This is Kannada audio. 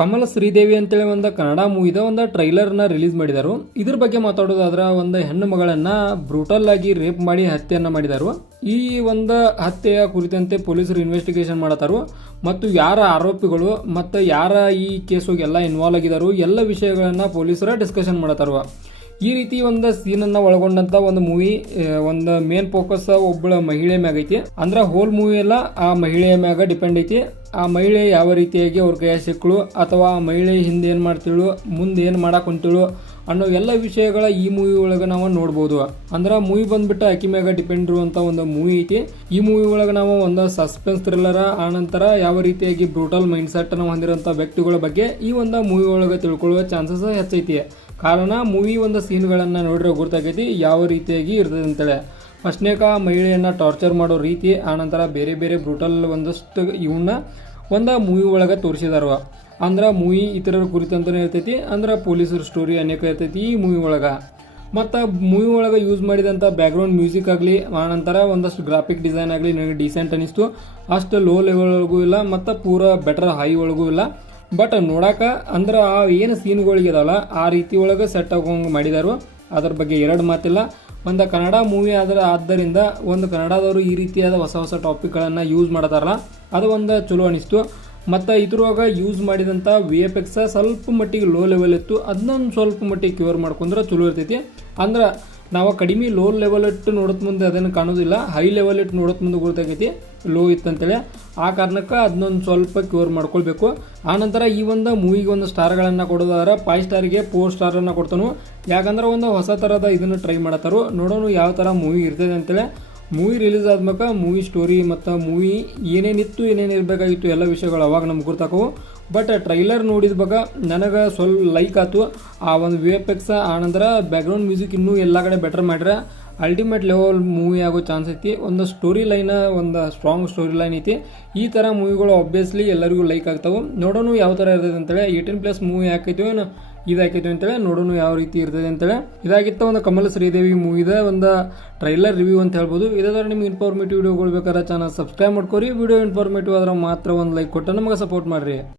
ಕಮಲ ಶ್ರೀದೇವಿ ಅಂತೇಳಿ ಒಂದು ಕನ್ನಡ ಮೂವಿದ ಒಂದು ಟ್ರೈಲರ್ನ ರಿಲೀಸ್ ಮಾಡಿದರು. ಇದ್ರ ಬಗ್ಗೆ ಮಾತಾಡೋದಾದ್ರೆ ಒಂದು ಹೆಣ್ಣು ಮಗಳನ್ನ ಬ್ರೂಟಲ್ ಆಗಿ ರೇಪ್ ಮಾಡಿ ಹತ್ಯೆಯನ್ನು ಮಾಡಿದರು. ಈ ಒಂದು ಹತ್ಯೆಯ ಕುರಿತಂತೆ ಪೊಲೀಸರು ಇನ್ವೆಸ್ಟಿಗೇಷನ್ ಮಾಡತಾರು. ಮತ್ತು ಯಾರ ಆರೋಪಿಗಳು ಮತ್ತು ಯಾರ ಈ ಕೇಸಿಗೆಲ್ಲ ಇನ್ವಾಲ್ವ್ ಆಗಿದ್ದಾರೆ ಎಲ್ಲ ವಿಷಯಗಳನ್ನ ಪೊಲೀಸರ ಡಿಸ್ಕಷನ್ ಮಾಡತಾರು. ಈ ರೀತಿ ಒಂದು ಸೀನ್ ಅನ್ನ ಒಳಗೊಂಡಂತ ಒಂದು ಮೂವಿ ಒಂದು ಮೇನ್ ಫೋಕಸ್ ಒಬ್ಬಳ ಮಹಿಳೆ ಮ್ಯಾಗ ಐತಿ. ಅಂದ್ರ ಹೋಲ್ ಮೂವಿ ಎಲ್ಲ ಆ ಮಹಿಳೆಯ ಮ್ಯಾಗ ಡಿಪೆಂಡ್ ಐತಿ. ಆ ಮಹಿಳೆ ಯಾವ ರೀತಿಯಾಗಿ ಅವ್ರ ಕೈಯ ಸಿಕ್ಕಳು, ಅಥವಾ ಆ ಮಹಿಳೆ ಹಿಂದೆ ಏನು ಮಾಡ್ತಿಳು ಮುಂದೆ ಏನು ಮಾಡಕ್ ಹೊಂಟಿಳು ಅನ್ನೋ ಎಲ್ಲ ವಿಷಯಗಳ ಈ ಮೂವಿ ಒಳಗೆ ನಾವು ನೋಡ್ಬೋದು. ಅಂದ್ರೆ ಮೂವಿ ಬಂದ್ಬಿಟ್ಟು ಅಕ್ಕಿ ಮ್ಯಾಗ ಡಿಪೆಂಡ್ ಇರುವಂತ ಒಂದು ಮೂವಿ ಐತಿ. ಈ ಮೂವಿ ಒಳಗೆ ನಾವು ಒಂದು ಸಸ್ಪೆನ್ಸ್ ಥ್ರಿಲ್ಲರ ಆನಂತರ ಯಾವ ರೀತಿಯಾಗಿ ಬ್ರೂಟಲ್ ಮೈಂಡ್ ಸೆಟ್ ಅನ್ನು ಹೊಂದಿರುವಂತ ವ್ಯಕ್ತಿಗಳ ಬಗ್ಗೆ ಈ ಒಂದು ಮೂವಿ ಒಳಗೆ ತಿಳ್ಕೊಳ್ಳುವ ಚಾನ್ಸಸ್ ಹೆಚ್ಚೈತಿ. ಕಾರಣ ಮೂವಿ ಒಂದು ಸೀನ್ಗಳನ್ನು ನೋಡಿರೋ ಗೊತ್ತಾಗೈತಿ ಯಾವ ರೀತಿಯಾಗಿ ಇರ್ತದೆ ಅಂತೇಳಿ. ಫಸ್ಟ್ನೇಕ ಮಹಿಳೆಯನ್ನು ಟಾರ್ಚರ್ ಮಾಡೋ ರೀತಿ ಆನಂತರ ಬೇರೆ ಬೇರೆ ಬ್ರೂಟಲ್ ಒಂದಷ್ಟು ಇವನ್ನ ಒಂದು ಮೂವಿ ಒಳಗೆ ತೋರಿಸಿದಾರ. ಅಂದ್ರೆ ಮೂವಿ ಇತರರ ಕುರಿತಂತನೇ ಇರ್ತೈತಿ, ಅಂದ್ರೆ ಪೊಲೀಸರ ಸ್ಟೋರಿ ಅನೇಕ ಇರ್ತೈತಿ ಈ ಮೂವಿ ಒಳಗೆ. ಮತ್ತು ಮೂವಿ ಒಳಗೆ ಯೂಸ್ ಮಾಡಿದಂಥ ಬ್ಯಾಕ್ಗ್ರೌಂಡ್ ಮ್ಯೂಸಿಕ್ ಆಗಲಿ ಆನಂತರ ಒಂದಷ್ಟು ಗ್ರಾಫಿಕ್ ಡಿಸೈನ್ ಆಗಲಿ, ನನಗೆ ಡಿಸೆಂಟ್ ಅನಿಸ್ತು ಅಷ್ಟು ಲೋ ಲೆವೆಲ್ ಒಳಗೂ ಇಲ್ಲ, ಮತ್ತು ಪೂರ ಬೆಟರ್ ಹೈ ಒಳಗೂ ಇಲ್ಲ. ಬಟ್ ನೋಡಾಕ ಅಂದ್ರೆ ಆ ಏನು ಸೀನ್ಗಳಿಗೆ ಇದಾವಲ್ಲ ಆ ರೀತಿ ಒಳಗೆ ಸೆಟ್ ಆಗೋಂಗೆ ಮಾಡಿದಾರು. ಅದ್ರ ಬಗ್ಗೆ ಎರಡು ಮಾತಿಲ್ಲ. ಒಂದು ಕನ್ನಡ ಮೂವಿ ಆದ್ರೆ ಆದ್ದರಿಂದ ಒಂದು ಕನ್ನಡದವರು ಈ ರೀತಿಯಾದ ಹೊಸ ಹೊಸ ಟಾಪಿಕ್ಗಳನ್ನು ಯೂಸ್ ಮಾಡ್ತಾರಲ್ಲ, ಅದು ಒಂದು ಚಲೋ ಅನಿಸ್ತು. ಮತ್ತು ಇದ್ರೊಳಗೆ ಯೂಸ್ ಮಾಡಿದಂಥ ವಿ ಎಫ್ ಎಕ್ಸ ಸ್ವಲ್ಪ ಮಟ್ಟಿಗೆ ಲೋ ಲೆವೆಲ್ ಇತ್ತು. ಅದನ್ನೊಂದು ಸ್ವಲ್ಪ ಮಟ್ಟಿಗೆ ಕ್ಯೂರ್ ಮಾಡ್ಕೊಂಡ್ರೆ ಚಲೋ ಇರ್ತೈತಿ. ಅಂದ್ರೆ ನಾವು ಕಡಿಮೆ ಲೋ ಲೆವೆಲ್ ಇಟ್ಟು ನೋಡೋದ್ ಮುಂದೆ ಅದನ್ನು ಕಾಣೋದಿಲ್ಲ. ಹೈ ಲೆವೆಲ್ ಇಟ್ಟು ನೋಡೋದ್ ಮುಂದೆ ಗೊತ್ತಾಗೈತಿ. ಲೋ ಇತ್ತಂತೇಳಿ ಆ ಕಾರಣಕ್ಕೆ ಅದನ್ನೊಂದು ಸ್ವಲ್ಪ ಕ್ಯೂರ್ ಮಾಡ್ಕೊಳ್ಬೇಕು. ಆನಂತರ ಈ ಒಂದು ಮೂವಿಗೆ ಒಂದು ಸ್ಟಾರ್ಗಳನ್ನು ಕೊಡೋದಾದ್ರೆ ಫೈವ್ ಸ್ಟಾರಿಗೆ ಫೋರ್ ಸ್ಟಾರನ್ನು ಕೊಡ್ತಾನು. ಯಾಕಂದ್ರೆ ಒಂದು ಹೊಸ ಥರದ ಇದನ್ನು ಟ್ರೈ ಮಾಡತ್ತಾರು. ನೋಡೋಣ ಯಾವ ಥರ ಮೂವಿ ಇರ್ತದೆ ಅಂತೇಳಿ. ಮೂವಿ ರಿಲೀಸ್ ಆದ್ಮೇಲೆ ಮೂವಿ ಸ್ಟೋರಿ ಮತ್ತು ಮೂವಿ ಏನೇನಿತ್ತು ಏನೇನು ಇರಬೇಕಾಗಿತ್ತು, ಎಲ್ಲ ವಿಷಯಗಳು ಅವಾಗ ನಮ್ಗೆ ಗೊತ್ತಾಕವು ಬಟ್ ಟ್ರೈಲರ್ ನೋಡಿದ ಬಗ ನನಗೆ ಸ್ವಲ್ಪ ಲೈಕ್ ಆಯ್ತು ಆ ಒಂದು ವಿ ಎಫ್ ಎಕ್ಸ್ ಆನಂತರ ಬ್ಯಾಕ್ಗ್ರೌಂಡ್ ಮ್ಯೂಸಿಕ್ ಇನ್ನೂ ಎಲ್ಲ ಕಡೆ ಬೆಟರ್ ಮಾಡ್ರೆ. ಅಲ್ಟಿಮೇಟ್ ಲೆವೆಲ್ ಮೂವಿ ಆಗೋ ಚಾನ್ಸ್ ಐತಿ. ಒಂದು ಸ್ಟೋರಿ ಲೈನ್ ಒಂದು ಸ್ಟ್ರಾಂಗ್ ಸ್ಟೋರಿ ಲೈನ್ ಐತಿ. ಈ ಥರ ಮೂವಿಗಳು ಆಬ್ವಿಯಸ್ಲಿ ಎಲ್ಲರಿಗೂ ಲೈಕ್ ಆಗ್ತಾವೆ. ನೋಡೋಣ ಯಾವ ಥರ ಇರ್ತದೆ ಅಂತೇಳಿ ಏಯ್ಟೀನ್ ಪ್ಲಸ್ ಮೂವಿ ಹಾಕೈತಿವೋ ಇದಾಕೈತಿ ಅಂತೇಳಿ ನೋಡೋಣ ಯಾವ ರೀತಿ ಇರ್ತದೆ ಅಂತೇಳಿ. ಇದಾಗಿತ್ತು ಒಂದು ಕಮಲ ಶ್ರೀದೇವಿ ಮೂವಿದ ಒಂದು ಟ್ರೈಲರ್ ರಿವ್ಯೂ ಅಂತ ಹೇಳ್ಬೋದು. ಇದಾದ್ರೆ ನಿಮ್ಗೆ ಇನ್ಫಾರ್ಮೇಟಿವ್ ವಿಡಿಯೋಗಳು ಬೇಕಾದ್ರೆ ಚಾನಲ್ ಸಬ್ಸ್ಕ್ರೈಬ್ ಮಾಡ್ಕೊರಿ. ವಿಡಿಯೋ ಇನ್ಫಾರ್ಮೇಟಿವ್ ಆದ್ರೆ ಮಾತ್ರ ಒಂದು ಲೈಕ್ ಕೊಟ್ಟು ನಮಗೆ ಸಪೋರ್ಟ್ ಮಾಡಿರಿ.